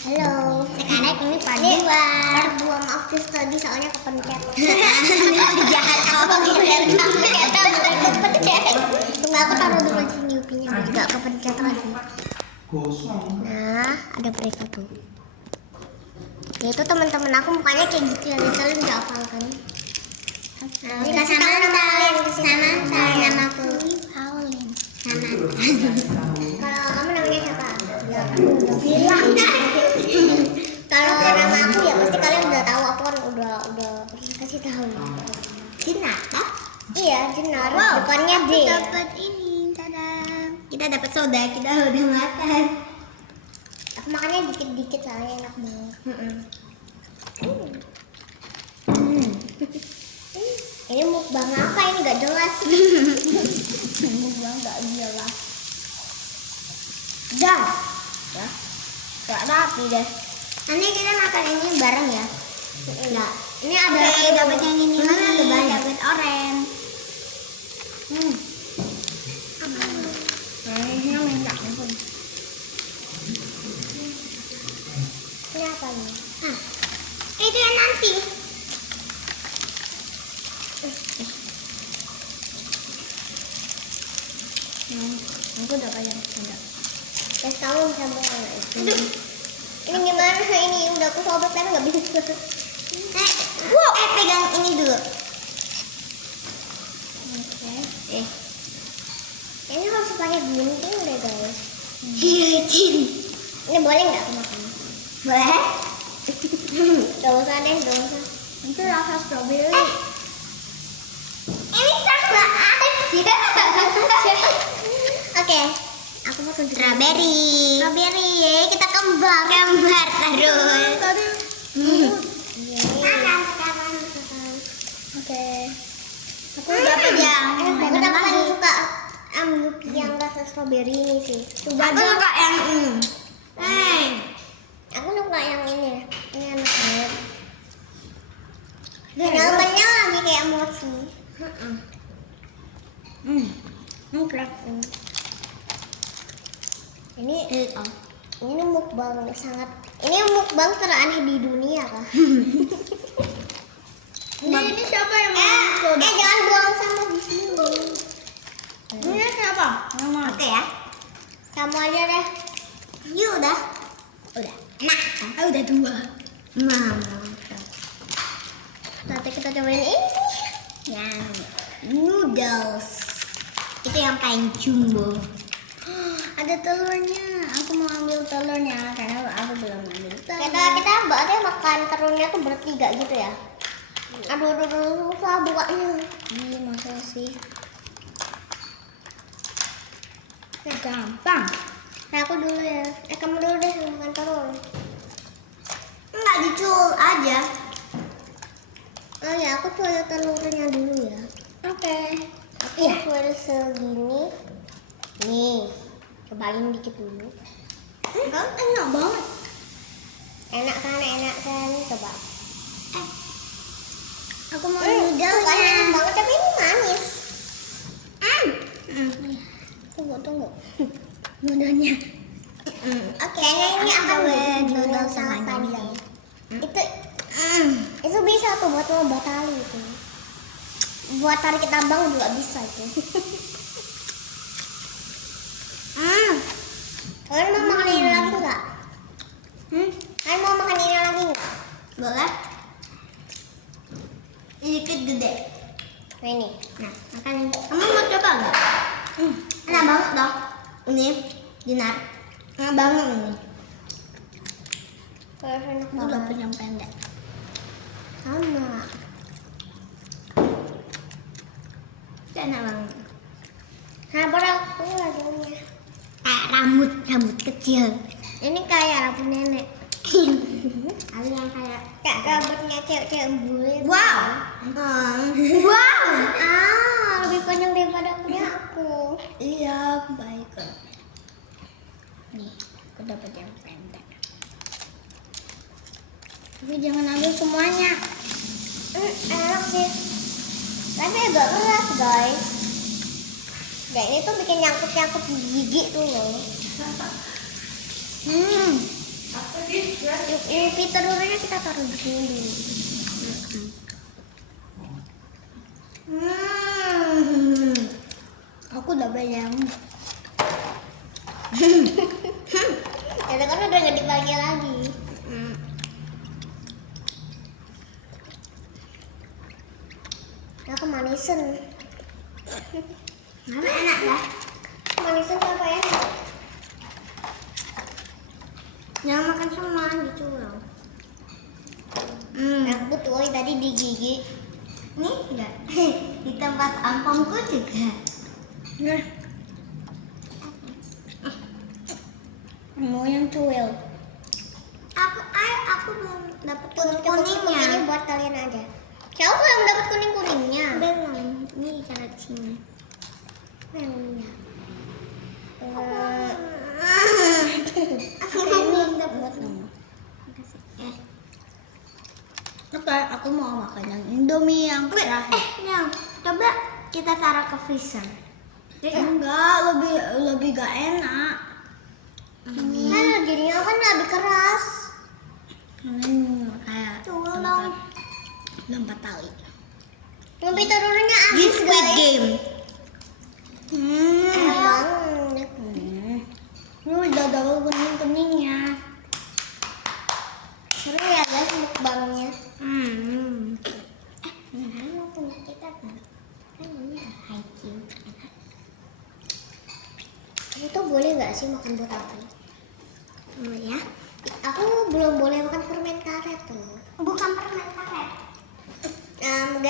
Halo. Sekarang ini part 2. Part 2 maaf guys tadi soalnya kepencet. Jahat apa kepencet? Tunggu aku taruh dulu sini upinya juga kepencet lagi. Nah, ada mereka tuh. Ya itu teman-teman aku mukanya kayak gitu ya, kalian udah hafal kan? Nah, dikasih tahu nama kalian, Namaku Paulin. Samantha. Kalau kamu namanya siapa? Ya, kamu udah bilang. Kalau nama aku ya pasti kalian udah tahu, aku kan udah kasih tahu. Cina, Iya, Jenar. Wow, Depannya D. aku dapat ini, tada. Kita dapat soda, kita udah makan. Aku makannya dikit-dikit soalnya enak banget. Ini mukbang apa ini gak jelas. Mukbang nggak jelas. Dah, ya, nggak rapi deh. Nanti kita makan ini bareng ya. Nggak. Ini ada Oke, dapat yang ini Mana nih, ada banyak? dapat orange. Ini minta ampun. Ini apa ini? Itu yang nanti. Aku udah banyak ada. Guys, kamu bisa buka nggak itu? Ini gimana? Ini udah aku sobek tapi nggak bisa. Pegang ini dulu. Oke. Ini harus pakai gunting deh guys. Hihihin. Ini boleh nggak aku makan? Boleh? Gak usah deh, gak usah. Itu rasa strawberry. Ini sama aja. Oke, aku mau ke Strawberry. strawberry. Yeay, kita kembar. Gambar terus. Yeay. Oke. Aku dapat yang Enak banget, aku paling lagi. suka Yupi yang rasa strawberry ini sih. Coba Aku aja. suka yang ini. Aku suka yang ini. Ini enak banget. Dalamannya lagi kayak mochi. Mungkin. Ini mukbang sangat. Ini mukbang teraneh di dunia kah? Ini siapa yang mau soda? Jangan buang sampah di sini. Ini siapa? Oke ya. Kamu aja deh. Yuk udah. Udah. Nah, aku udah 2. Mama. Nanti kita cobain ini. Yang noodles. Itu yang paling jumbo. Ada telurnya. Aku mau ambil telurnya karena aku belum ambil telur. Kita berarti makan telurnya tuh bertiga gitu ya. Aduh, susah bukanya. Iya, masa sih? Gampang. Nah, aku dulu ya. Kamu dulu deh makan telur. Enggak dicul aja. Oh ya, aku coba telurnya dulu ya. Oke. Aku coba segini. Nih, cobain dikit dulu. Enak banget. Enak kan? Coba. Aku mau Bukan enak noodlesnya. banget, tapi ini manis. Tunggu. Noodlenya. Oke, ini akan noodle sama tadi. Nadia. Itu bisa tuh buat lomba tali itu. Buat tarik tambang juga bisa itu. Kalian mau makan ini lagi nggak? Kalian mau makan ini lagi nggak? Boleh? Dikit gede. Nah ini. Nah, makan ini. Kamu mau coba nggak? Enak banget dong. Ini dinar. Enak banget ini. Enak Aku dapet yang pendek. Sama. Itu enak banget. Nah, pada aku lagi punya. Kayak rambut kecil. Ini kayak rambut nenek. Ada yang kayak Kayak rambutnya cewek-cewek bule. wow. Wow. Lebih panjang daripada punya aku. Iya, baik kok. Nih, aku dapat yang pendek. Tapi jangan ambil semuanya. Enak sih. Tapi agak keras guys. Dan ini tuh bikin nyangkut-nyangkut di gigi tuh loh. Hmm. Apa sih? Ini telurnya kita taruh di sini. Aku udah bayang. Ya kan udah nggak dipakai lagi. Aku manisan. Mana enak lah. Manisan apa ya? Jangan makan semua gitu loh. Aku tuh tadi di gigi. Nih enggak. Di tempat ampongku juga. Nah, Mau yang cuil. Aku belum dapat kuning kuningnya. ini buat kalian aja. Siapa yang dapat kuning kuningnya? Belum. Ini cara sini. Belumnya. Aku belum dapat. Oke, aku mau makan yang Indomie yang terakhir. Yang coba kita taruh ke freezer. Enggak, lebih gak enak. Kan jadinya kan lebih keras. Kayak lompat tali. Lebih telurnya Di habis Squid guys. Game. Emang. Ini udah double kuningnya. Seru ya guys mukbangnya. Mau punya kita kan? Kan ini hiking. Itu boleh nggak sih makan buat apa? Oh ya? Aku belum boleh makan permen karet tuh. Bukan permen karet. Guys.